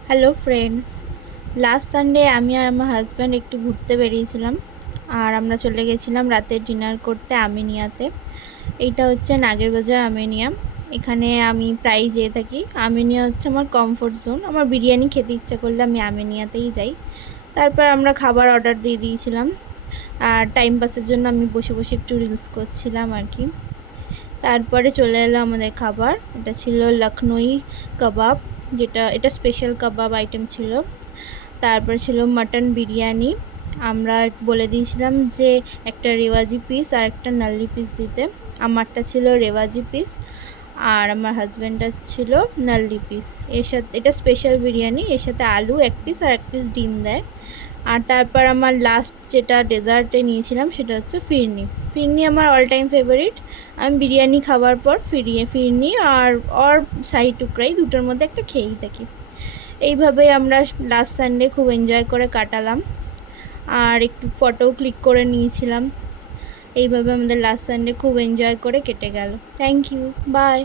Hello friends, last Sunday আমি আর আমার husband একটু ঘুরতে বেরিয়েছিলাম। আর আমরা চলে গেছিলাম রাতের ডিনার করতে আমিনিয়াতে। এইটা হচ্ছে নাগেরবাজার আমিনিয়া। এখানে আমি প্রায়ই যেয়ে থাকি। আমিনিয়া হচ্ছে আমার কমফোর্ট জোন। আমার বিরিয়ানি খেতে ইচ্ছা করলে আমি আমিনিয়াতেই যাই। তারপর আমরা খাবার অর্ডার দিয়ে দিয়েছিলাম। আর টাইম পাসের জন্য আমি বসে বসে একটু রিলস করছিলাম আর কি। তারপরে চলে এলো আমাদের খাবার। এটা ছিল লখনৌই কাবাব, এটা স্পেশাল কাবাব আইটেম ছিল। তারপর ছিল মাটন বিরিয়ানি। আমরা বলে দিয়েছিলাম যে একটা রেওয়াজি পিস আর একটা নাল্লি পিস দিতে। আমারটা ছিল রেওয়াজি পিস আর আমার হাজব্যান্ডের ছিল নাল্লি পিস। এর সাথে এটা স্পেশাল বিরিয়ানি, এর সাথে আলু এক পিস আর এক পিস ডিম দেয়। আর তারপর আমার লাস্ট যেটা ডেজার্টে নিয়েছিলাম সেটা হচ্ছে ফিরনি। ফিরনি আমার অল টাইম ফেভারিট। আমি বিরিয়ানি খাওয়ার পর ফিরনি আর শাহি টুকরাই দুটোর মধ্যে একটা খেয়েই থাকি। এইভাবেই আমরা লাস্ট সানডে খুব এনজয় করে কাটালাম। আর একটু ফটো ক্লিক করে নিয়েছিলাম। এইভাবে আমাদের লাস্ট সানডে খুব এনজয় করে কেটে গেল। Thank you, by.